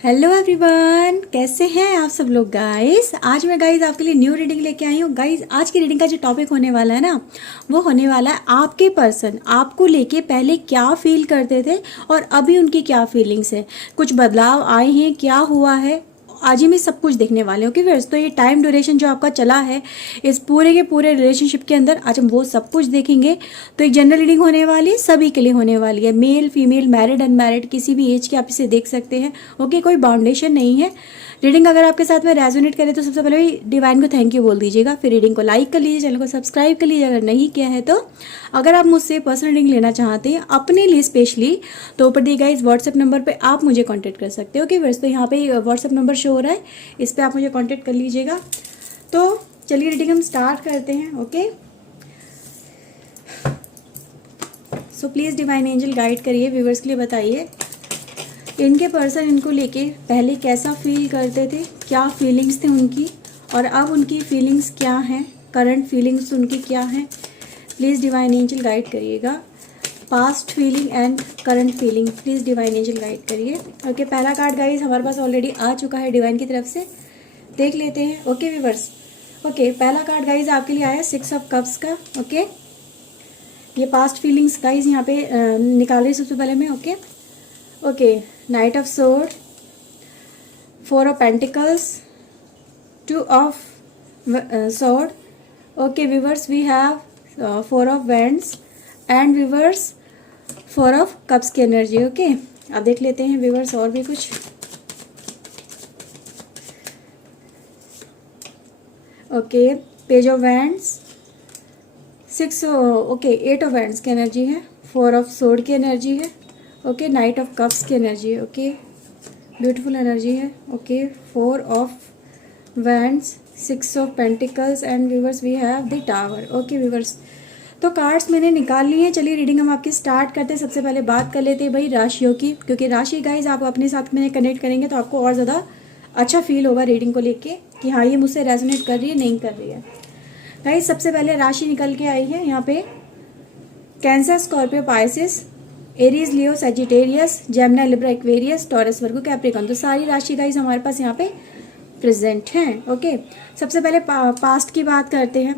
Hello everyone, कैसे हैं आप सब लोग गाइस। आज मैं गाइस आपके लिए न्यू रीडिंग लेके आई हूँ। गाइस आज की रीडिंग का जो टॉपिक होने वाला है ना, वो होने वाला है आपके पर्सन आपको लेके पहले क्या फील करते थे और अभी उनकी क्या फीलिंग्स है, कुछ बदलाव आए हैं, क्या हुआ है। आज ही मैं सब कुछ देखने वाले हूँ। क्योंकि तो ये टाइम ड्यूरेशन जो आपका चला है इस पूरे के पूरे रिलेशनशिप के अंदर, आज हम वो सब कुछ देखेंगे। तो एक जनरल रीडिंग होने वाली है, सभी के लिए होने वाली है, मेल फीमेल मैरिड अनमैरिड किसी भी एज के आप इसे देख सकते हैं। ओके, कोई बाउंडेशन नहीं है। रीडिंग अगर आपके साथ में रेजोनेट करे तो सबसे पहले डिवाइन को थैंक यू बोल दीजिएगा, फिर रीडिंग को लाइक कर लीजिए, चैनल को सब्सक्राइब कर लीजिए अगर नहीं किया है तो। अगर आप मुझसे पर्सनल रीडिंग लेना चाहते हैं अपने लिए स्पेशली, तो ऊपर दिए गए इस व्हाट्सएप नंबर पे आप मुझे कांटेक्ट कर सकते हो। ओके वर्स, तो यहाँ पे व्हाट्सएप नंबर शो हो रहा है, इस पर आप मुझे कांटेक्ट कर लीजिएगा। तो चलिए रीडिंग हम स्टार्ट करते हैं। Okay, so please divine angel guide करिए, व्यूवर्स के लिए बताइए इनके पर्सन इनको लेके पहले कैसा फील करते थे, क्या फीलिंग्स थे उनकी और अब उनकी फीलिंग्स क्या हैं, करंट फीलिंग्स उनकी क्या हैं। प्लीज़ डिवाइन एंजल गाइड करिएगा। Past feeling and current feeling, please divine angel guide करिए। ओके, पहला कार्ड गाइस हमारे पास ऑलरेडी आ चुका है डिवाइन की तरफ से, देख लेते हैं। ओके व्यूवर्स, ओके पहला कार्ड गाइस आपके लिए आया 6 ऑफ कप्स का। ओके, ये पास्ट फीलिंग्स गाइस यहाँ पे निकाल रही सबसे पहले मैं। Okay okay, knight of sword, 4 of pentacles, 2 of sword. Okay viewers, we have 4 of wands and viewers 4 of cups की एनर्जी। ओके, अब देख लेते हैं व्यूवर्स और भी कुछ। Okay, page of wands, 6 okay 8 of wands की एनर्जी है, 4 ऑफ सोर्ड की एनर्जी है। ओके, नाइट ऑफ कप्स की एनर्जी है। ओके, ब्यूटीफुल एनर्जी है। Okay, 4 of wands, 6 of pentacles and viewers we have the tower. Okay viewers, तो cards मैंने निकाल लिए हैं। चलिए रीडिंग हम आपकी स्टार्ट करते हैं। सबसे पहले बात कर लेते हैं भाई राशियों की, क्योंकि राशि गाइज आप अपने साथ में कनेक्ट करेंगे तो आपको और ज़्यादा अच्छा फील होगा रीडिंग को लेके कि हाँ ये मुझसे रेजोनेट कर रही है नहीं कर रही है। गाइज सबसे पहले राशि निकल के आई है यहाँ पे Cancer, Scorpio, Pisces, Aries, Leo, Sagittarius, Gemini, Libra, Aquarius, Taurus, Virgo, Capricorn. तो सारी राशि गाइज हमारे पास यहाँ पे प्रेजेंट हैं। ओके, सबसे पहले पास्ट की बात करते हैं।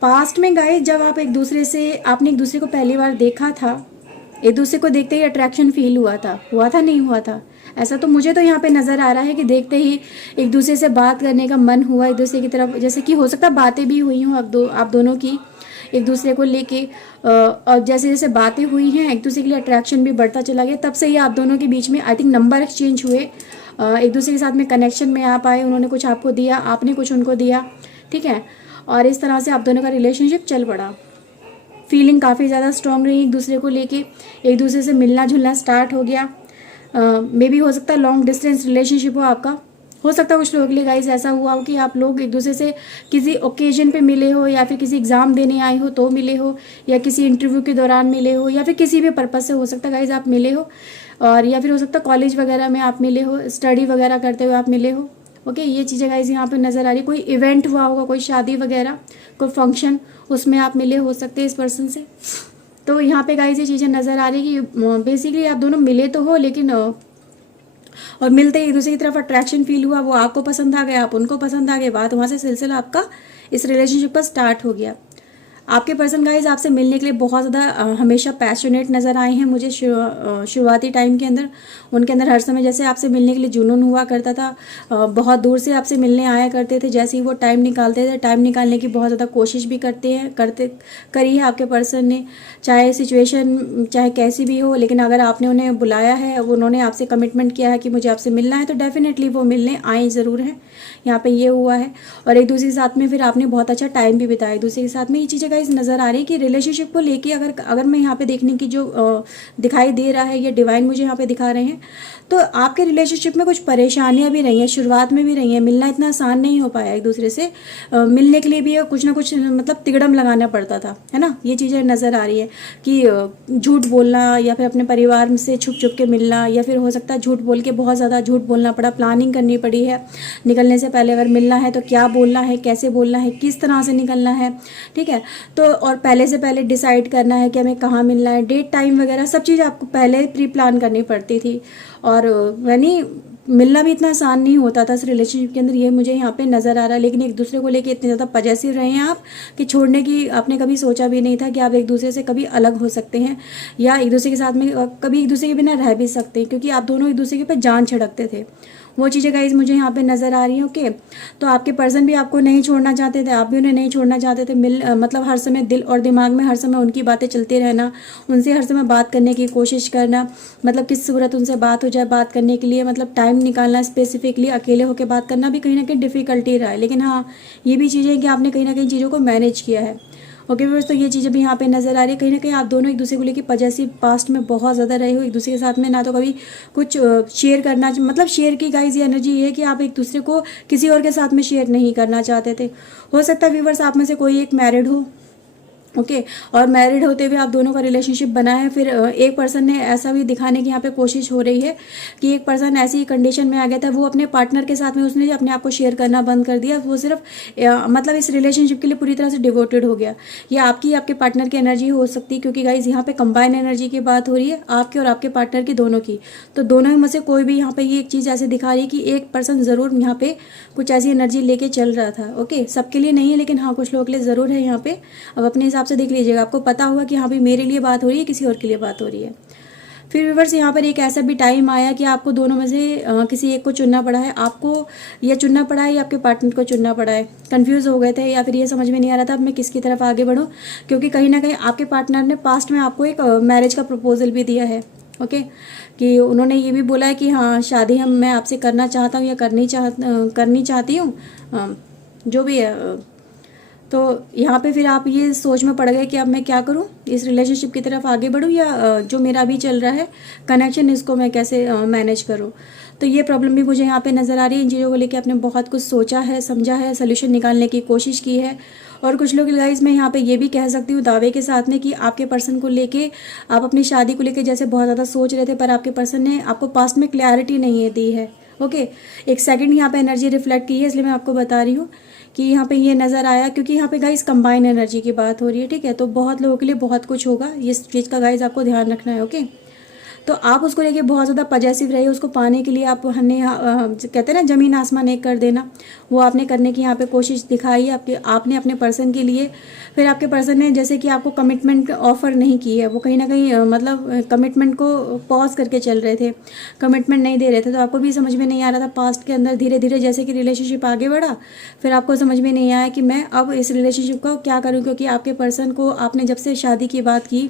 पास्ट में गाइज जब आप एक दूसरे से आपने एक दूसरे को पहली बार देखा था, एक दूसरे को देखते ही अट्रैक्शन फील हुआ था नहीं हुआ था? ऐसा तो मुझे तो यहाँ पे नज़र आ रहा है कि देखते ही एक दूसरे से बात करने का मन हुआ एक दूसरे की तरफ, जैसे कि हो सकता है बातें भी हुई हों आप दोनों की एक दूसरे को लेके, और जैसे जैसे बातें हुई हैं एक दूसरे के लिए अट्रैक्शन भी बढ़ता चला गया। तब से ही आप दोनों के बीच में आई थिंक नंबर एक्सचेंज हुए, एक दूसरे के साथ में कनेक्शन में आप आए, उन्होंने कुछ आपको दिया, आपने कुछ उनको दिया, ठीक है। और इस तरह से आप दोनों का रिलेशनशिप चल पड़ा। फीलिंग काफ़ी ज़्यादा स्ट्रांग रही एक दूसरे को लेके, एक दूसरे से मिलना जुलना स्टार्ट हो गया। मे बी हो सकता है लॉन्ग डिस्टेंस रिलेशनशिप हो आपका, हो सकता है कुछ लोगों के लिए गाइस ऐसा हुआ हो कि आप लोग एक दूसरे से किसी ओकेजन पे मिले हो, या फिर किसी एग्ज़ाम देने आए हो तो मिले हो, या किसी इंटरव्यू के दौरान मिले हो, या फिर किसी भी पर्पज़ से हो सकता है गाइस आप मिले हो, और या फिर हो सकता है कॉलेज वगैरह में आप मिले हो, स्टडी वगैरह करते हुए आप मिले हो। ओके, ये चीज़ें गाइस यहाँ पे नज़र आ रही। कोई इवेंट हुआ होगा, कोई शादी वगैरह, कोई फंक्शन, उसमें आप मिले हो सकते हैं इस पर्सन से। तो यहाँ पे गाइस ये चीज़ें नज़र आ रही कि बेसिकली आप दोनों मिले तो हो, लेकिन और मिलते ही एक दूसरे की तरफ अट्रैक्शन फील हुआ, वो आपको पसंद आ गया, आप उनको पसंद आ गए, बात वहाँ से सिलसिला आपका इस रिलेशनशिप पर स्टार्ट हो गया। आपके पर्सन गाइज आपसे मिलने के लिए बहुत ज़्यादा हमेशा पैशनेट नज़र आए हैं मुझे शुरुआती टाइम के अंदर। उनके अंदर हर समय जैसे आपसे मिलने के लिए जुनून हुआ करता था, बहुत दूर से आपसे मिलने आया करते थे। जैसे ही वो टाइम निकालते थे, टाइम निकालने की बहुत ज़्यादा कोशिश भी करी है आपके पर्सन ने, चाहे सिचुएशन चाहे कैसी भी हो, लेकिन अगर आपने उन्हें बुलाया है, उन्होंने आपसे कमिटमेंट किया है कि मुझे आपसे मिलना है, तो डेफिनेटली वो मिलने आए ज़रूर हैं। यहाँ पे ये हुआ है, और एक दूसरे के साथ में फिर आपने बहुत अच्छा टाइम भी बिताया एक दूसरे के साथ में। ये चीज़ें गाइस नज़र आ रही है कि रिलेशनशिप को लेके अगर मैं यहाँ पे देखने की जो दिखाई दे रहा है, ये डिवाइन मुझे यहाँ पे दिखा रहे हैं, तो आपके रिलेशनशिप में कुछ परेशानियाँ भी रही हैं, शुरुआत में भी रही हैं। मिलना इतना आसान नहीं हो पाया एक दूसरे से, मिलने के लिए भी कुछ ना कुछ मतलब तिगड़म लगाना पड़ता था, है ना। ये चीज़ें नज़र आ रही है कि झूठ बोलना, या फिर अपने परिवार से छुप छुप के मिलना, या फिर हो सकता है झूठ बोल के बहुत ज़्यादा झूठ बोलना पड़ा, प्लानिंग करनी पड़ी है निकलने से पहले। अगर मिलना है तो क्या बोलना है, कैसे बोलना है, किस तरह से निकलना है, ठीक है। तो और पहले से पहले डिसाइड करना है कि हमें कहाँ मिलना है, डेट टाइम वगैरह सब चीज़ आपको पहले प्री प्लान करनी पड़ती थी। और यानी मिलना भी इतना आसान नहीं होता था इस रिलेशनशिप के अंदर, ये मुझे यहाँ पे नज़र आ रहा है। लेकिन एक दूसरे को लेके इतने ज़्यादा पजेसिव रहे हैं आप कि छोड़ने की आपने कभी सोचा भी नहीं था कि आप एक दूसरे से कभी अलग हो सकते हैं या एक दूसरे के साथ में कभी एक दूसरे के बिना रह भी सकते हैं, क्योंकि आप दोनों एक दूसरे के ऊपर जान छिड़कते थे। वो चीज़ें गाइज मुझे यहाँ पे नज़र आ रही हैं। ओके, तो आपके पर्सन भी आपको नहीं छोड़ना चाहते थे, आप भी उन्हें नहीं छोड़ना चाहते थे। मतलब हर समय दिल और दिमाग में हर समय उनकी बातें चलती रहना, उनसे हर समय बात करने की कोशिश करना, मतलब किस सूरत उनसे बात हो जाए बात करने के लिए, मतलब टाइम निकालना, स्पेसिफिकली अकेले होकर बात करना भी कहीं ना कहीं डिफ़िकल्टी रहा है। लेकिन हाँ, ये भी चीज़ें हैं कि आपने कहीं ना कहीं चीज़ों को मैनेज किया है। ओके व्यूअर्स, तो ये चीज़ें भी यहाँ पे नज़र आ रही है। कहीं ना कहीं आप दोनों एक दूसरे को लेकर पजेसिव पास्ट में बहुत ज़्यादा रहे हो, एक दूसरे के साथ में ना तो कभी कुछ शेयर करना, मतलब शेयर की गाइज ये एनर्जी ये है कि आप एक दूसरे को किसी और के साथ में शेयर नहीं करना चाहते थे। हो सकता है व्यूअर्स आप में से कोई एक मैरिड हो, ओके और मैरिड होते हुए आप दोनों का रिलेशनशिप बना है। फिर एक पर्सन ने ऐसा भी दिखाने की यहाँ पे कोशिश हो रही है कि एक पर्सन ऐसी कंडीशन में आ गया था, वो अपने पार्टनर के साथ में उसने अपने आप को शेयर करना बंद कर दिया। वो सिर्फ मतलब इस रिलेशनशिप के लिए पूरी तरह से डिवोटेड हो गया। ये आपकी आपके पार्टनर की एनर्जी हो सकती है, क्योंकि गाइज यहाँ पे कंबाइन एनर्जी की बात हो रही है, आपके और आपके पार्टनर की, दोनों की। तो दोनों में से कोई भी यहाँ पे ये एक चीज़ ऐसे दिखा रही है कि एक पर्सन ज़रूर यहाँ पे कुछ ऐसी एनर्जी लेके चल रहा था। ओके, सबके लिए नहीं है, लेकिन हाँ कुछ लोगों के लिए ज़रूर है यहाँ पे। अब अपने हिसाब से देख लीजिएगा, आपको पता होगा कि हाँ भी मेरे लिए बात हो रही है, किसी और के लिए बात हो रही है। फिर व्यूअर्स यहाँ पर एक ऐसा भी टाइम आया कि आपको दोनों में से किसी एक को चुनना पड़ा है। आपको यह चुनना पड़ा है या आपके पार्टनर को चुनना पड़ा है। कंफ्यूज हो गए थे या फिर ये समझ में नहीं आ रहा था अब मैं किसकी तरफ आगे बढ़ूँ, क्योंकि कहीं ना कहीं आपके पार्टनर ने पास्ट में आपको एक मैरिज का प्रपोजल भी दिया है। ओके, कि उन्होंने ये भी बोला है कि हाँ शादी मैं आपसे करना चाहता हूँ या करनी चाहती हूँ, जो भी है। तो यहाँ पे फिर आप ये सोच में पड़ गए कि अब मैं क्या करूँ, इस रिलेशनशिप की तरफ आगे बढ़ूँ या जो मेरा भी चल रहा है कनेक्शन, इसको मैं कैसे मैनेज करूँ। तो ये प्रॉब्लम भी मुझे यहाँ पे नज़र आ रही है। इन चीज़ों को लेके आपने बहुत कुछ सोचा है, समझा है, सोल्यूशन निकालने की कोशिश की है। और कुछ लोग गाइस मैं यहाँ पे ये भी कह सकती हूँ दावे के साथ में कि आपके पर्सन को लेके, आप अपनी शादी को लेके जैसे बहुत ज़्यादा सोच रहे थे, पर आपके पर्सन ने आपको पास्ट में क्लैरिटी नहीं दी है। ओके, एक सेकंड यहाँ पे एनर्जी रिफ्लेक्ट की है, इसलिए मैं आपको बता रही हूँ कि यहाँ पे ये नज़र आया, क्योंकि यहाँ पे गाइस कंबाइन एनर्जी की बात हो रही है। ठीक है, तो बहुत लोगों के लिए बहुत कुछ होगा, इस चीज़ का गाइस आपको ध्यान रखना है। ओके, तो आप उसको लेके बहुत ज़्यादा पजेसिव रहे, उसको पाने के लिए आप कहते हैं ना ज़मीन आसमान एक कर देना, वो आपने करने की यहाँ पे कोशिश दिखाई आपने अपने पर्सन के लिए। फिर आपके पर्सन ने जैसे कि आपको कमिटमेंट ऑफर नहीं की है, वो कहीं ना कहीं मतलब कमिटमेंट को पॉज करके चल रहे थे, कमिटमेंट नहीं दे रहे थे। तो आपको भी समझ में नहीं आ रहा था पास्ट के अंदर, धीरे धीरे जैसे कि रिलेशनशिप आगे बढ़ा, फिर आपको समझ में नहीं आया कि मैं अब इस रिलेशनशिप का क्या करूँ, क्योंकि आपके पर्सन को आपने जब से शादी की बात की,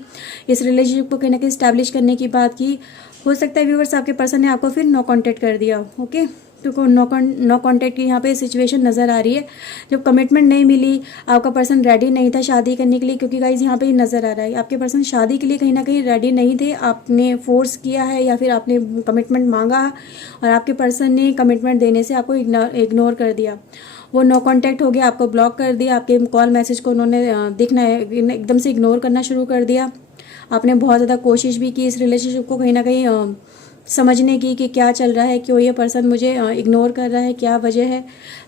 इस रिलेशनशिप को कहीं ना कहीं स्टैब्लिश करने की बात की, हो सकता है व्यूवर्स आपके पर्सन ने आपको फिर नो कॉन्टेक्ट कर दिया। ओके, तो नो कॉन्टेक्ट की यहाँ पे सिचुएशन नज़र आ रही है। जब कमिटमेंट नहीं मिली, आपका पर्सन रेडी नहीं था शादी करने के लिए, क्योंकि गाइज यहाँ पे ये नज़र आ रहा है आपके पर्सन शादी के लिए कहीं ना कहीं रेडी नहीं थे। आपने फोर्स किया है या फिर आपने कमिटमेंट मांगा और आपके पर्सन ने कमिटमेंट देने से आपको इग्नोर कर दिया। वो नो कॉन्टैक्ट हो गया, आपको ब्लॉक कर दिया, आपके कॉल मैसेज को उन्होंने दिखना है एकदम से इग्नोर करना शुरू कर दिया। आपने बहुत ज़्यादा कोशिश भी की इस रिलेशनशिप को कहीं ना कहीं समझने की कि क्या चल रहा है, क्यों ये पर्सन मुझे इग्नोर कर रहा है, क्या वजह है।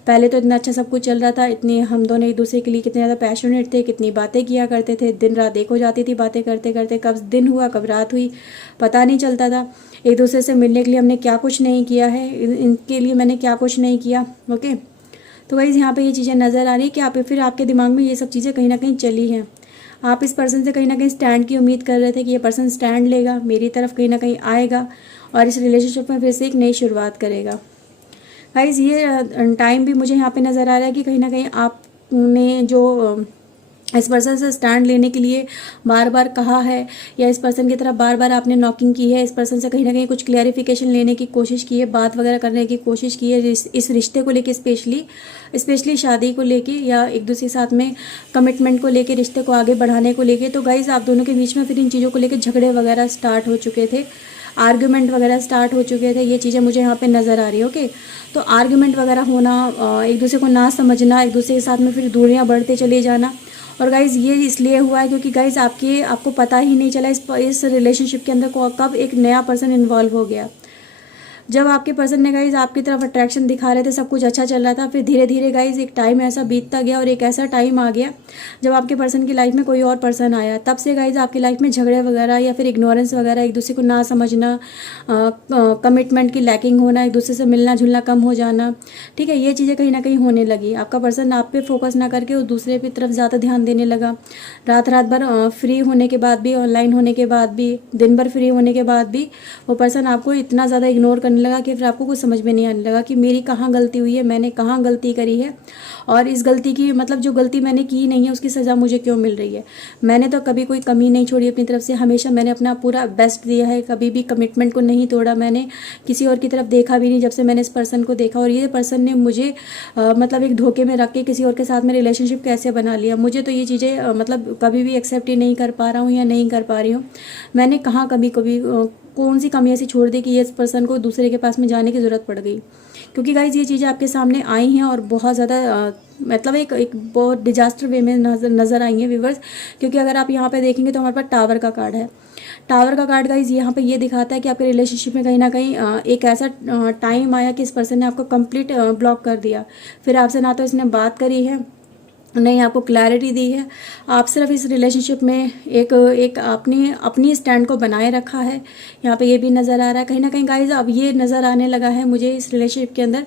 पहले तो इतना अच्छा सब कुछ चल रहा था, इतनी हम दोनों एक दूसरे के लिए कितने ज़्यादा पैशनेट थे, कितनी बातें किया करते थे, दिन रात देखो जाती थी बातें करते करते, कब दिन हुआ कब रात हुई पता नहीं चलता था। एक दूसरे से मिलने के लिए हमने क्या कुछ नहीं किया है, इनके लिए मैंने क्या कुछ नहीं किया। ओके, तो गाइस यहाँ पे ये चीज़ें नज़र आ रही है कि फिर आपके दिमाग में ये सब चीज़ें कहीं ना कहीं चली हैं। आप इस पर्सन से कहीं ना कहीं स्टैंड की उम्मीद कर रहे थे कि ये पर्सन स्टैंड लेगा, मेरी तरफ कहीं ना कहीं आएगा और इस रिलेशनशिप में फिर से एक नई शुरुआत करेगा। गाइस ये टाइम भी मुझे यहाँ पे नज़र आ रहा है कि कहीं ना कहीं आपने जो इस पर्सन से स्टैंड लेने के लिए बार बार कहा है या इस पर्सन की तरफ बार बार आपने नॉकिंग की है, इस पर्सन से कहीं ना कहीं कुछ क्लैरिफिकेशन लेने की कोशिश की है, बात वगैरह करने की कोशिश की है इस रिश्ते को लेके, स्पेशली शादी को लेके या एक दूसरे के साथ में कमिटमेंट को लेके, रिश्ते को आगे बढ़ाने को लेके। तो गाइज आप दोनों के बीच में फिर इन चीज़ों को लेके झगड़े वगैरह स्टार्ट हो चुके थे, आर्ग्यूमेंट वगैरह स्टार्ट हो चुके थे। ये चीज़ें मुझे यहाँ पे नज़र आ रही है। ओके, तो आर्ग्यूमेंट वगैरह होना, एक दूसरे को ना समझना, एक दूसरे के साथ में फिर दूरियाँ बढ़ते चले जाना। और गाइज़ ये इसलिए हुआ है क्योंकि गाइज़ आपको पता ही नहीं चला इस रिलेशनशिप के अंदर कब एक नया पर्सन इन्वॉल्व हो गया। जब आपके पर्सन ने गाइज आपकी तरफ अट्रैक्शन दिखा रहे थे, सब कुछ अच्छा चल रहा था, फिर धीरे धीरे गाइज एक टाइम ऐसा बीतता गया और एक ऐसा टाइम आ गया जब आपके पर्सन की लाइफ में कोई और पर्सन आया। तब से गाइज आपकी लाइफ में झगड़े वगैरह या फिर इग्नोरेंस वगैरह, एक दूसरे को ना समझना, कमिटमेंट की लैकिंग होना, एक दूसरे से मिलना जुलना कम हो जाना, ठीक है, ये चीज़ें कहीं ना कहीं होने लगी। आपका पर्सन आप पे फोकस ना करके उस दूसरे की तरफ ज़्यादा ध्यान देने लगा। रात रात भर फ्री होने के बाद भी, ऑनलाइन होने के बाद भी, दिन भर फ्री होने के बाद भी वो पर्सन आपको इतना ज़्यादा इग्नोर करने लगा कि फिर आपको कुछ समझ में नहीं आने लगा कि मेरी कहाँ गलती हुई है, मैंने कहाँ गलती करी है, और इस गलती की मतलब जो गलती मैंने की नहीं है उसकी सज़ा मुझे क्यों मिल रही है। मैंने तो कभी कोई कमी नहीं छोड़ी अपनी तरफ से, हमेशा मैंने अपना पूरा बेस्ट दिया है, कभी भी कमिटमेंट को नहीं तोड़ा, मैंने किसी और की तरफ देखा भी नहीं जब से मैंने इस पर्सन को देखा। और ये पर्सन ने मुझे मतलब एक धोखे में रख के किसी और के साथ में रिलेशनशिप कैसे बना लिया, मुझे तो ये चीज़ें मतलब कभी भी एक्सेप्ट ही नहीं कर पा रहा हूँ या नहीं कर पा रही हूँ। मैंने कहाँ कभी कभी कौन सी कमी ऐसी छोड़ दी कि इस पर्सन को दूसरे के पास में जाने की ज़रूरत पड़ गई। क्योंकि गाइज ये चीज़ें आपके सामने आई हैं और बहुत ज़्यादा मतलब एक बहुत डिजास्टर वे में नज़र आई हैं व्यूवर्स। क्योंकि अगर आप यहाँ पे देखेंगे तो हमारे पास टावर का कार्ड है। टावर का कार्ड गाइज यहाँ पे ये दिखाता है कि आपके रिलेशनशिप में कहीं ना कहीं एक ऐसा टाइम आया कि इस पर्सन ने आपको कंप्लीट ब्लॉक कर दिया। फिर आपसे ना तो इसने बात करी है, नहीं आपको क्लैरिटी दी है, आप सिर्फ इस रिलेशनशिप में एक अपनी स्टैंड को बनाए रखा है। यहाँ पे ये भी नज़र आ रहा है कहीं ना कहीं गाइज। अब ये नज़र आने लगा है मुझे इस रिलेशनशिप के अंदर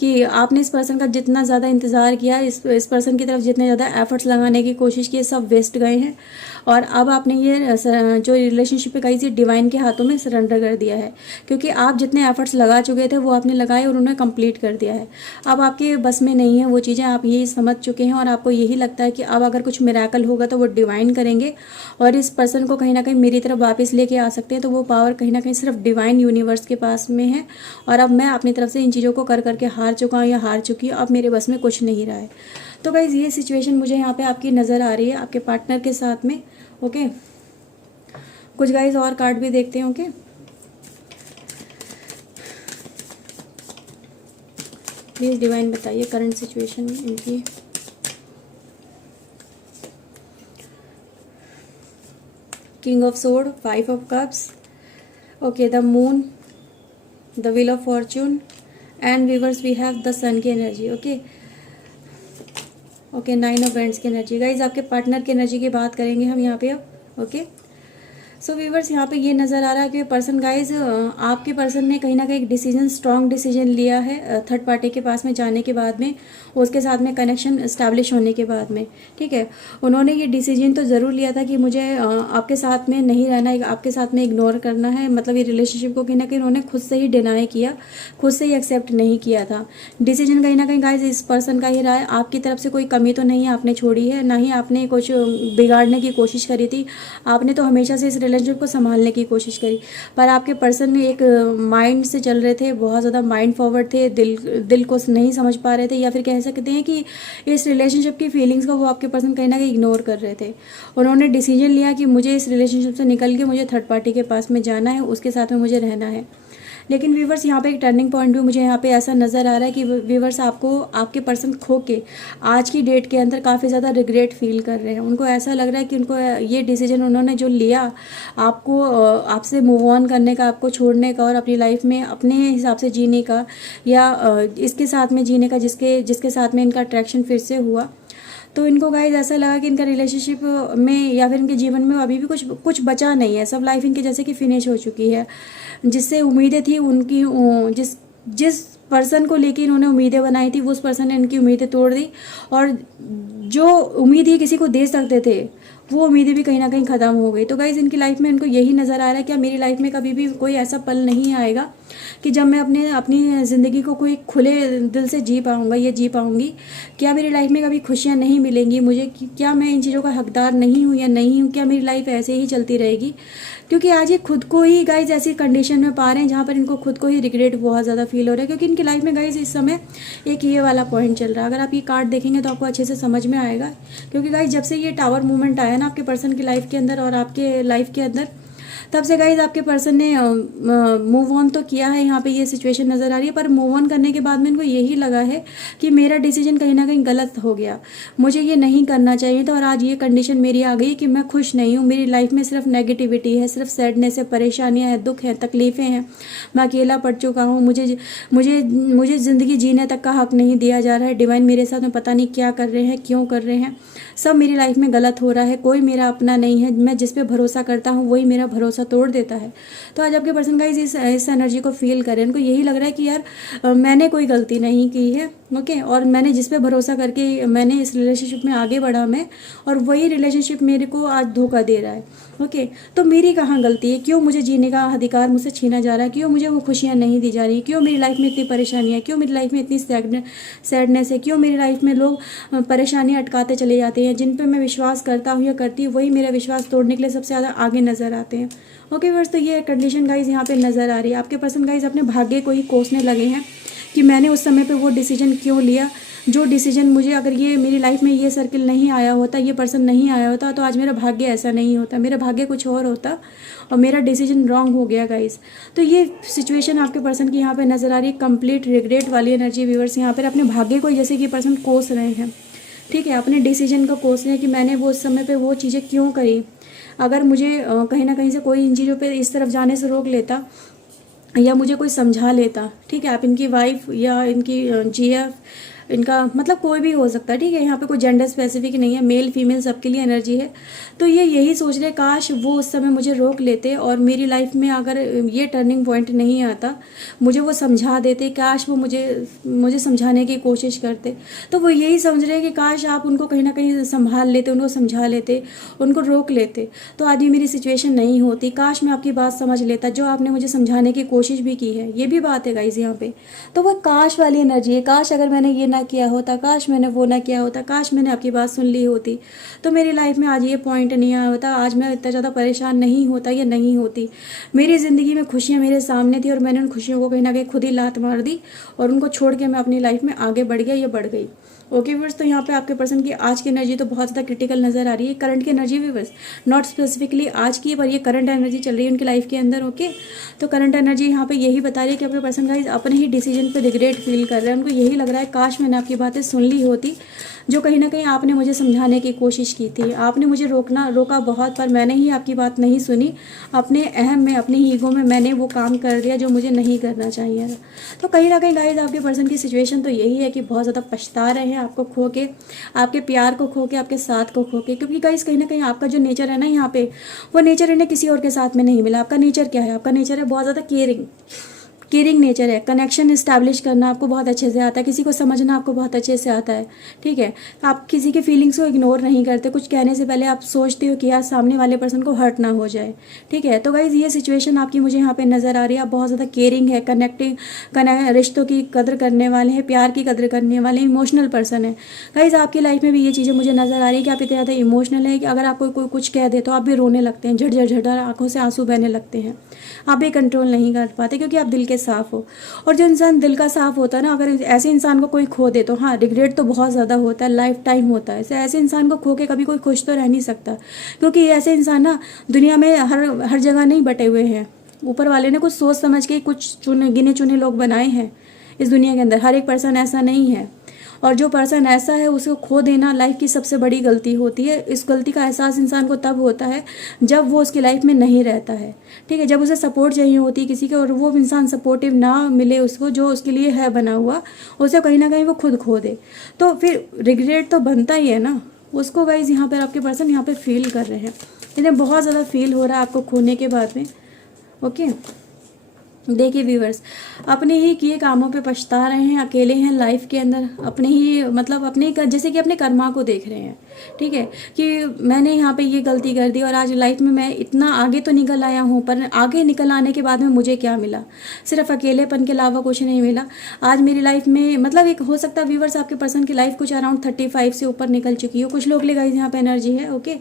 कि आपने इस पर्सन का जितना ज़्यादा इंतज़ार किया, इस पर्सन की तरफ जितने ज़्यादा एफर्ट्स लगाने की कोशिश की, सब वेस्ट गए हैं। और अब आपने ये जो रिलेशनशिप है गाइज, ये डिवाइन के हाथों में सरेंडर कर दिया है। क्योंकि आप जितने एफर्ट्स लगा चुके थे वो आपने लगाए और उन्हें कंप्लीट कर दिया है। अब आपके बस में नहीं है वो चीज़ें, आप यही समझ चुके हैं और आपको यही लगता है कि अब अगर कुछ मिरेकल होगा तो वो डिवाइन करेंगे और इस पर्सन को कहीं ना कहीं मेरी तरफ वापस लेके आ सकते हैं। तो वो पावर कहीं ना कहीं सिर्फ डिवाइन यूनिवर्स के पास में है। और अब मैं अपनी तरफ से इन चीज़ों को कर करके हार चुका हूँ या हार चुकी हूँ, अब मेरे बस में कुछ नहीं रहा है। तो गाइज ये सिचुएशन मुझे यहाँ पे आपकी नज़र आ रही है आपके पार्टनर के साथ में। ओके, कुछ गाइज और कार्ड भी देखते हैं। ओके, प्लीज़ डिवाइन बताइए करंट सिचुएशन इनकी। King of sword, 5 of cups, okay, the moon, the wheel of fortune and viewers we have the sun की energy. Okay okay, 9 of wands की energy. Guys आपके partner की energy की बात करेंगे हम यहाँ पे अब। ओके, सो व्यूवर्स यहाँ पे ये नज़र आ रहा है कि पर्सन गाइज आपके पर्सन ने कहीं ना कहीं एक डिसीजन, स्ट्रॉन्ग डिसीजन लिया है थर्ड पार्टी के पास में जाने के बाद में, उसके साथ में कनेक्शन इस्टेब्लिश होने के बाद में। ठीक है, उन्होंने ये डिसीजन तो ज़रूर लिया था कि मुझे आपके साथ में नहीं रहना है, आपके साथ में इग्नोर करना है। मतलब ये रिलेशनशिप को कहीं ना कहीं उन्होंने खुद से ही डिनाई किया, खुद से ही एक्सेप्ट नहीं किया था। डिसीजन कहीं ना कहीं गाइज इस पर्सन का ही रहा है। आपकी तरफ से कोई कमी तो नहीं आपने छोड़ी है, ना ही आपने कुछ बिगाड़ने की कोशिश करी थी। आपने तो हमेशा से इस रिलेशनशिप को संभालने की कोशिश करी। पर आपके पर्सन ने एक माइंड से चल रहे थे, बहुत ज़्यादा माइंड फॉरवर्ड थे, दिल को नहीं समझ पा रहे थे, या फिर कह सकते हैं कि इस रिलेशनशिप की फीलिंग्स को वो आपके पर्सन कहीं ना कहीं इग्नोर कर रहे थे। उन्होंने डिसीजन लिया कि मुझे इस रिलेशनशिप से निकल के मुझे थर्ड पार्टी के पास में जाना है, उसके साथ में मुझे रहना है। लेकिन व्यूवर्स यहाँ पे एक टर्निंग पॉइंट भी मुझे यहाँ पे ऐसा नज़र आ रहा है कि व्यूवर्स आपको आपके पर्सन खो के आज की डेट के अंदर काफ़ी ज़्यादा रिग्रेट फील कर रहे हैं। उनको ऐसा लग रहा है कि उनको ये डिसीजन उन्होंने जो लिया आपको आपसे मूव ऑन करने का, आपको छोड़ने का और अपनी लाइफ में अपने हिसाब से जीने का, या इसके साथ में जीने का जिसके साथ में इनका अट्रैक्शन फिर से हुआ, तो इनको गाइज ऐसा लगा कि इनका रिलेशनशिप में या फिर इनके जीवन में अभी भी कुछ बचा नहीं है। सब लाइफ इनकी जैसे कि फिनिश हो चुकी है। जिससे उम्मीदें थी उनकी, जिस पर्सन को लेके इन्होंने उम्मीदें बनाई थी, वो उस पर्सन ने इनकी उम्मीदें तोड़ दी। और जो उम्मीद ही किसी को दे सकते थे वो उम्मीदें भी कहीं ना कहीं ख़त्म हो गई। तो गाइज़ इनकी लाइफ में इनको यही नज़र आ रहा है कि मेरी लाइफ में कभी भी कोई ऐसा पल नहीं आएगा कि जब मैं अपनी ज़िंदगी को कोई खुले दिल से जी पाऊँगा या जी पाऊँगी। क्या मेरी लाइफ में कभी खुशियाँ नहीं मिलेंगी मुझे? क्या मैं इन चीज़ों का हकदार नहीं हूँ या नहीं हूँ? क्या मेरी लाइफ ऐसे ही चलती रहेगी? क्योंकि आज ये खुद को ही गाइज ऐसी कंडीशन में पा रहे हैं जहाँ पर इनको खुद को ही रिग्रेट बहुत ज़्यादा फील हो रहा है। क्योंकि इनकी लाइफ में गाइज इस समय एक ये वाला पॉइंट चल रहा है। अगर आप ये कार्ड देखेंगे तो आपको अच्छे से समझ में आएगा। क्योंकि गाइज जब से ये टावर मूवमेंट आया ना आपके पर्सन की लाइफ के अंदर और आपके लाइफ के अंदर, तब से गाइज आपके पर्सन ने मूव ऑन तो किया है, यहाँ पे ये सिचुएशन नज़र आ रही है, पर मूव ऑन करने के बाद में इनको यही लगा है कि मेरा डिसीजन कहीं ना कहीं गलत हो गया, मुझे ये नहीं करना चाहिए था, और आज ये कंडीशन मेरी आ गई कि मैं खुश नहीं हूँ, मेरी लाइफ में सिर्फ नेगेटिविटी है, सिर्फ सैडनेस है, परेशानियाँ हैं, दुख है, तकलीफ़ें हैं, मैं अकेला पड़ चुका हूँ, मुझे मुझे मुझे ज़िंदगी जीने तक का हक नहीं दिया जा रहा है, डिवाइन मेरे साथ में पता नहीं क्या कर रहे हैं, क्यों कर रहे हैं, सब मेरी लाइफ में गलत हो रहा है, कोई मेरा अपना नहीं है, मैं जिस पे भरोसा करता हूँ वही मेरा भरोसा तोड़ देता है। तो आज आपके पर्सन गाइस इस एनर्जी को फील करें, उनको यही लग रहा है कि यार मैंने कोई गलती नहीं की है, ओके, और मैंने जिस पे भरोसा करके मैंने इस रिलेशनशिप में आगे बढ़ा मैं, और वही रिलेशनशिप मेरे को आज धोखा दे रहा है, ओके। तो मेरी कहाँ गलती है, क्यों मुझे जीने का अधिकार मुझसे छीना जा रहा है, क्यों मुझे वो खुशियाँ नहीं दी जा रही, क्यों मेरी लाइफ में इतनी परेशानियाँ, क्यों मेरी लाइफ में इतनी सैडनेस है, क्यों मेरी लाइफ में लोग परेशानियाँ अटकाते चले जाते हैं, जिन पे मैं विश्वास करता हूँ या करती हूँ वही मेरा विश्वास तोड़ने के लिए सबसे ज़्यादा आगे नज़र आते हैं, ओके वर्स। तो ये कंडीशन गाइज यहाँ पे नज़र आ रही है। आपके पर्सन गाइज अपने भाग्य को ही कोसने लगे हैं कि मैंने उस समय पे वो डिसीजन क्यों लिया, जो डिसीजन मुझे, अगर ये मेरी लाइफ में ये सर्किल नहीं आया होता, ये पर्सन नहीं आया होता, तो आज मेरा भाग्य ऐसा नहीं होता, मेरा भाग्य कुछ और होता, और मेरा डिसीजन रॉन्ग हो गया गाइस। तो ये सिचुएशन आपके पर्सन की यहाँ पे नज़र आ रही है, कंप्लीट रिग्रेट वाली एनर्जी व्यूअर्स यहाँ पर अपने भाग्य को जैसे कि पर्सन कोस रहे हैं, ठीक है, अपने डिसीजन को कोस रहे हैं कि मैंने वो उस समय पर वो चीज़ें क्यों करी, अगर मुझे कहीं ना कहीं से कोई इन चीज़ों पर इस तरफ जाने से रोक लेता या मुझे कोई समझा लेता, ठीक है, आप इनकी वाइफ या इनकी जीएफ, इनका मतलब कोई भी हो सकता है, ठीक है, यहाँ पे कोई जेंडर स्पेसिफिक नहीं है, मेल फीमेल सबके लिए एनर्जी है। तो ये यही सोच रहे काश वो उस समय मुझे रोक लेते, और मेरी लाइफ में अगर ये टर्निंग पॉइंट नहीं आता, मुझे वो समझा देते, काश वो मुझे समझाने की कोशिश करते। तो वो यही समझ रहे हैं कि काश आप उनको कहीं ना कहीं संभाल लेते, उनको समझा लेते, उनको रोक लेते, तो आज ये मेरी सिचुएशन नहीं होती, काश मैं आपकी बात समझ लेता, जो आपने मुझे समझाने की कोशिश भी की है, ये भी बात है गाइज यहाँ पे। तो वो काश वाली एनर्जी है, काश अगर मैंने ये ना किया होता, काश मैंने वो ना किया होता, काश मैंने आपकी बात सुन ली होती, तो मेरी लाइफ में आज ये पॉइंट नहीं आया होता, आज मैं इतना ज़्यादा परेशान नहीं होता या नहीं होती, मेरी ज़िंदगी में खुशियाँ मेरे सामने थी और मैंने उन खुशियों को कहीं ना कहीं खुद ही लात मार दी, और उनको छोड़ के मैं अपनी लाइफ में आगे बढ़ गया या बढ़ गई, ओके व्यूअर्स। तो यहाँ पे आपके पर्सन की आज की एनर्जी तो बहुत ज़्यादा क्रिटिकल नज़र आ रही है, करंट की एनर्जी व्यूअर्स, नॉट स्पेसिफिकली आज की, पर ये करंट एनर्जी चल रही है उनकी लाइफ के अंदर, ओके। तो करंट एनर्जी यहाँ पे यही बता रही है कि आपके पर्सन गाइस अपने ही डिसीजन पे रिग्रेट फील कर रहे हैं, उनको यही लग रहा है काश मैंने आपकी बातें सुन ली होती, जो कहीं ना कहीं आपने मुझे समझाने की कोशिश की थी, आपने मुझे रोका बहुत, पर मैंने ही आपकी बात नहीं सुनी, अपने अहम में, अपनी ईगो में मैंने वो काम कर दिया जो मुझे नहीं करना चाहिए था। तो कहीं ना कहीं गाइस आपके पर्सन की सिचुएशन तो यही है कि बहुत ज़्यादा पछता रहे हैं आपको खो के, आपके प्यार को खो के, आपके साथ को खो के, क्योंकि गाइस कहीं ना कहीं आपका जो नेचर है ना यहाँ पे, वो नेचर इन्हें किसी और के साथ में नहीं मिला। आपका नेचर क्या है, आपका नेचर है बहुत ज़्यादा केयरिंग नेचर है, कनेक्शन इस्टेब्लिश करना आपको बहुत अच्छे से आता है, किसी को समझना आपको बहुत अच्छे से आता है, ठीक है, आप किसी के फीलिंग्स को इग्नोर नहीं करते, कुछ कहने से पहले आप सोचते हो कि यार सामने वाले पर्सन को हर्ट ना हो जाए, ठीक है। तो गाइज ये सिचुएशन आपकी मुझे यहाँ पे नज़र आ रही है, आप बहुत ज़्यादा केयरिंग है, रिश्तों की कदर करने वाले हैं, प्यार की कदर करने वाले, इमोशनल पर्सन है। गाइज आपकी लाइफ में भी ये चीज़ें मुझे नज़र आ रही है कि आप इतने ज़्यादा इमोशनल है कि अगर आपको कोई कुछ कह दे तो आप भी रोने लगते हैं, झट आंखों से आंसू बहने लगते हैं, आप भी कंट्रोल नहीं कर पाते क्योंकि आप दिल के साफ हो। और जो इंसान दिल का साफ होता है ना, अगर ऐसे इंसान को कोई खो दे तो हाँ रिग्रेट तो बहुत ज़्यादा होता है, लाइफ टाइम होता है। ऐसे इंसान को खो के कभी कोई खुश तो रह नहीं सकता, क्योंकि ऐसे इंसान ना दुनिया में हर जगह नहीं बटे हुए हैं। ऊपर वाले ने कुछ सोच समझ के कुछ गिने चुने लोग बनाए हैं इस दुनिया के अंदर, हर एक पर्सन ऐसा नहीं है। और जो पर्सन ऐसा है उसको खो देना लाइफ की सबसे बड़ी गलती होती है। इस गलती का एहसास इंसान को तब होता है जब वो उसकी लाइफ में नहीं रहता है, ठीक है, जब उसे सपोर्ट चाहिए होती है किसी के और वो इंसान सपोर्टिव ना मिले उसको, जो उसके लिए है बना हुआ, उसे कहीं ना कहीं वो खुद खो दे, तो फिर रिग्रेट तो बनता ही है ना उसको। गाइज यहाँ पर आपके पर्सन यहाँ पर फील कर रहे हैं, इन्हें बहुत ज़्यादा फील हो रहा है आपको खोने के बाद में, ओके। देखिए व्यूअर्स, अपने ही किए कामों पे पछता रहे हैं, अकेले हैं लाइफ के अंदर, अपने ही मतलब अपने जैसे कि अपने कर्मा को देख रहे हैं, ठीक है, कि मैंने यहाँ पे ये गलती कर दी और आज लाइफ में मैं इतना आगे तो निकल आया हूँ, पर आगे निकल आने के बाद में मुझे क्या मिला, सिर्फ अकेलेपन के अलावा कुछ नहीं मिला। आज मेरी लाइफ में मतलब एक हो सकता है व्यूअर्स आपके पर्सन की लाइफ कुछ अराउंड 35 से ऊपर निकल चुकी हो, कुछ लोग ले गाइस यहाँ पे एनर्जी है, ओके।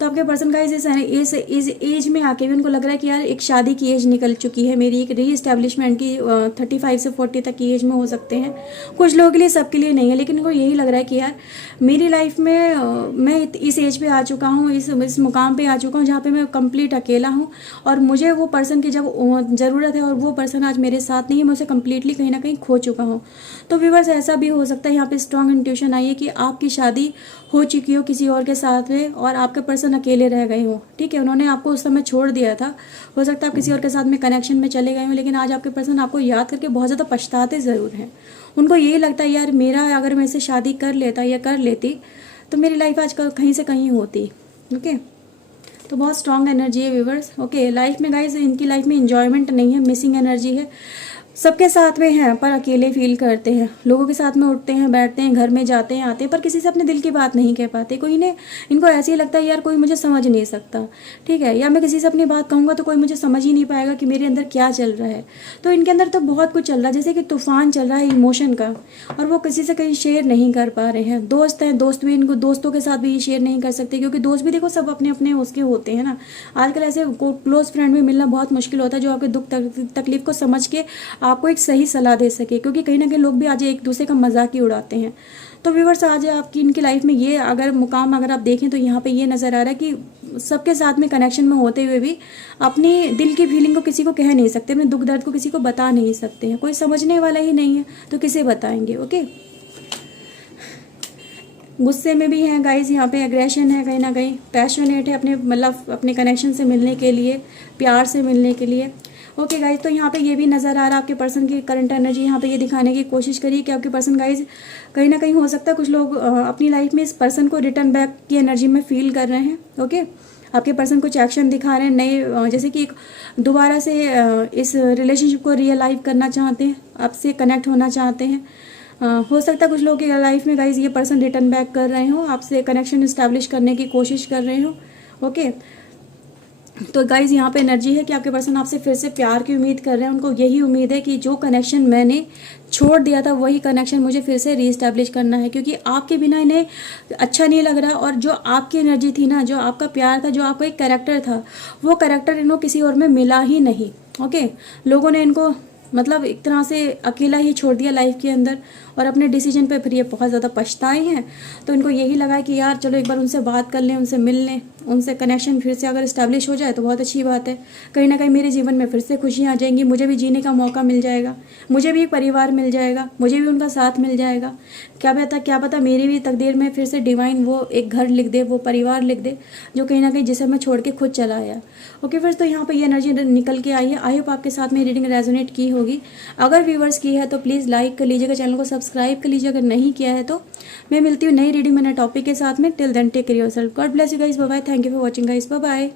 तो आपके पर्सन गाइस इस एज में आके भी उनको लग रहा है कि यार एक शादी की एज निकल चुकी है, मेरी एक री इस्टेब्लिशमेंट की 35 से 40 तक की एज में हो सकते हैं। कुछ लोगों के लिए, सबके लिए नहीं है, लेकिन इनको यही लग रहा है कि यार मेरी लाइफ में मैं इस एज पे आ चुका हूँ, इस मुकाम पे आ चुका हूँ जहाँ पे मैं कंप्लीट अकेला हूँ और मुझे वो पर्सन की जब ज़रूरत है और वो पर्सन आज मेरे साथ नहीं है, मैं उसे कम्प्लीटली कहीं ना कहीं खो चुका हूँ। तो व्यूअर्स, ऐसा भी हो सकता है यहाँ पे स्ट्रॉन्ग इंट्यूशन आई है कि आपकी शादी हो चुकी हो किसी और के साथ में और आपके पर्सन अकेले रह गए हो। ठीक है, उन्होंने आपको उस समय छोड़ दिया था, हो सकता है आप किसी और के साथ में कनेक्शन में चले गए हो, लेकिन आज आपके पर्सन आपको याद करके बहुत ज़्यादा पछताते ज़रूर हैं। उनको यही लगता है यार मेरा अगर मैं इससे शादी कर लेता या कर लेती तो मेरी लाइफ आज कहीं से कहीं होती। ओके, तो बहुत स्ट्रॉन्ग एनर्जी है व्यूवर्स। ओके, लाइफ में गाइस इनकी लाइफ में इंजॉयमेंट नहीं है, मिसिंग एनर्जी है। सबके साथ में हैं पर अकेले फील करते हैं, लोगों के साथ में उठते हैं, बैठते हैं, घर में जाते हैं, आते हैं, पर किसी से अपने दिल की बात नहीं कह पाते। कोई ने इनको ऐसे ही लगता है यार कोई मुझे समझ नहीं सकता। ठीक है, या मैं किसी से अपनी बात कहूँगा तो कोई मुझे समझ ही नहीं पाएगा कि मेरे अंदर क्या चल रहा है। तो इनके अंदर तो बहुत कुछ चल रहा है, जैसे कि तूफान चल रहा है इमोशन का, और वो किसी से कहीं शेयर नहीं कर पा रहे हैं। दोस्त हैं, दोस्त भी इनको दोस्तों के साथ भी शेयर नहीं कर सकते, क्योंकि दोस्त भी देखो सब अपने अपने उसके होते हैं ना। आजकल ऐसे क्लोज फ्रेंड भी मिलना बहुत मुश्किल होता है जो आपके दुख तकलीफ को समझ के आपको एक सही सलाह दे सके, क्योंकि कहीं ना कहीं लोग भी आज एक दूसरे का मजाक ही उड़ाते हैं। तो व्यूअर्स, आज आपकी इनकी लाइफ में ये अगर मुकाम अगर आप देखें तो यहाँ पे ये नज़र आ रहा है कि सबके साथ में कनेक्शन में होते हुए भी अपनी दिल की फीलिंग को किसी को कह नहीं सकते, अपने दुख दर्द को किसी को बता नहीं सकते हैं, कोई समझने वाला ही नहीं है तो किसे बताएंगे। ओके, गुस्से में भी हैं गाइज, यहाँ पे एग्रेशन है, कहीं ना कहीं पैशनेट है अपने मतलब अपने कनेक्शन से मिलने के लिए, प्यार से मिलने के लिए। ओके गाइज, तो यहाँ पे ये भी नज़र आ रहा है आपके पर्सन की करंट एनर्जी यहाँ पे ये दिखाने की कोशिश करिए कि आपके पर्सन गाइज कहीं ना कहीं हो सकता है कुछ लोग अपनी लाइफ में इस पर्सन को रिटर्न बैक की एनर्जी में फील कर रहे हैं। ओके, आपके पर्सन कुछ एक्शन दिखा रहे हैं नए, जैसे कि दोबारा से इस रिलेशनशिप को रियलाइव करना चाहते हैं, आपसे कनेक्ट होना चाहते हैं। हो सकता है कुछ लोगों की लाइफ में गाइज ये पर्सन रिटर्न बैक कर रहे हो, आपसे कनेक्शन इस्टेब्लिश करने की कोशिश कर रहे हो। ओके, तो गाइज यहाँ पे एनर्जी है कि आपके पर्सन आपसे फिर से प्यार की उम्मीद कर रहे हैं। उनको यही उम्मीद है कि जो कनेक्शन मैंने छोड़ दिया था वही कनेक्शन मुझे फिर से रीएस्टैब्लिश करना है, क्योंकि आपके बिना इन्हें अच्छा नहीं लग रहा, और जो आपकी एनर्जी थी ना, जो आपका प्यार था, जो आपका एक कैरेक्टर था, वो कैरेक्टर इनको किसी और में मिला ही नहीं। ओके, लोगों ने इनको मतलब एक तरह से अकेला ही छोड़ दिया लाइफ के अंदर, और अपने डिसीजन पे फिर ये बहुत ज़्यादा पछताए हैं। तो इनको यही लगा है कि यार चलो एक बार उनसे बात कर लें, उनसे मिल लें, उनसे कनेक्शन फिर से अगर इस्टेब्लिश हो जाए तो बहुत अच्छी बात है। कहीं ना कहीं मेरे जीवन में फिर से खुशियाँ आ जाएंगी, मुझे भी जीने का मौका मिल जाएगा, मुझे भी एक परिवार मिल जाएगा, मुझे भी उनका साथ मिल जाएगा। क्या पता मेरी भी तकदीर में फिर से डिवाइन वो एक घर लिख दे, वो परिवार लिख दे जो कहीं ना कहीं जिसे मैं छोड़ के खुद चला आया। ओके फिर तो यहाँ पर ये एनर्जी निकल के आई है। आई होप आपके साथ में रीडिंग रेजोनेट की होगी। अगर व्यूवर्स की है तो प्लीज़ लाइक कर लीजिएगा, चैनल को सब्सक्राइब कर लीजिए अगर नहीं किया है तो। मैं मिलती हूँ नई रीडिंग में नए टॉपिक के साथ में। Till then take care yourself, god bless you guys, bye bye, thank you for watching guys, bye bye.